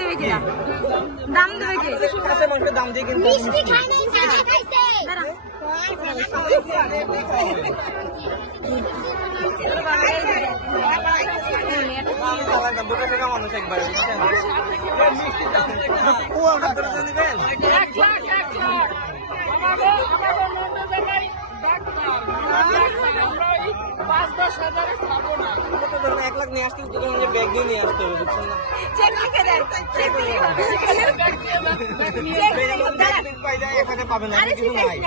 দেবে কিনা? দাম দেবে কি? কাঁচা মাংসের দাম দিয়ে কিন্তু মিষ্টি খাই নাই, ছানা খাইছে। দাঁড়া। বোকা টোকা মানুষ একবারে বুঝছেন মিষ্টির দাম ও আপনারা নেবেন 1 লাখ আমাদের নন্দে ভাই ডাক্তার আমরা এই 5-10 হাজারে ছাড়বো না। 1 লাখ নিয়ে আসতে তো ব্যাগ দিয়ে নিয়ে আসতে হবে বুঝছেন না চেক লিখে দেন। চেক লিখে দেন। পাই যায় এখানে পাবেন না কিছু নাই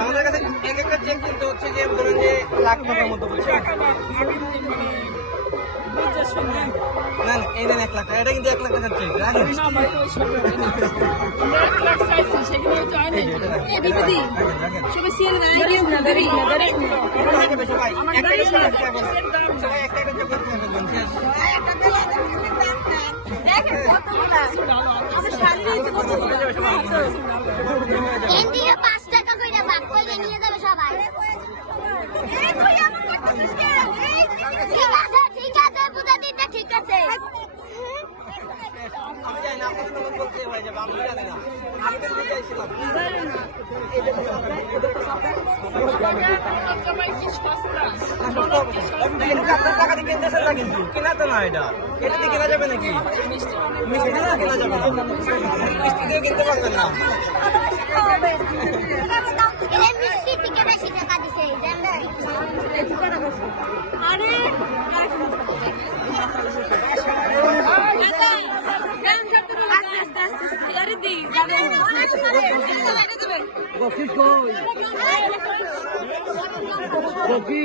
আমাদের কাছে এক একটা চেক কিন্তু হচ্ছে যে ধরেন যে লাখ টাকার মতো বুঝছেন না না এই নেন 1 লাখ টাকা এটা কিন্তু 1 লাখ টাকার চেক রাখেন সবাই সিএল না আইডিয়া না দেরি না দেরি। সবাই একটা সবাই একটা একটা চেক করতে হবে শেষ এদিকে 5 টাকা কইরা ভাগ করে নিয়ে যাবে সবাই। ঠিক আছে বুঝা দিতে ঠিক আছে। আমি জানি না আপনাদের তখন বলতে হয়ে যাবে আমি জানি না আমি তো চাইছিলাম আপনার টাকা দিয়ে কিনতেছেন না কিন্তু কেনা তো না এটা এটা দিয়ে কেনা যাবে নাকি মিষ্টি দিয়ে কেনা যাবে না মিষ্টি দিয়ে কিনতে পারবেন না এই মিষ্টি থেকে বেশি টাকা দিছে জানেন? আরে আরে দি Rocky koi. Rocky.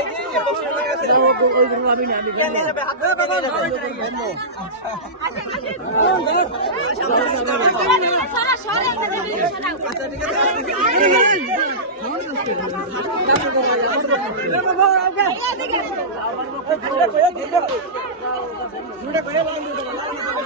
এই যে বক্সের লাগে আছে Jawa ko koi bro kami na ni. নিয়ে যাবে হাত ধরে নিয়ে যাবে সরা সরা ঠিক আছে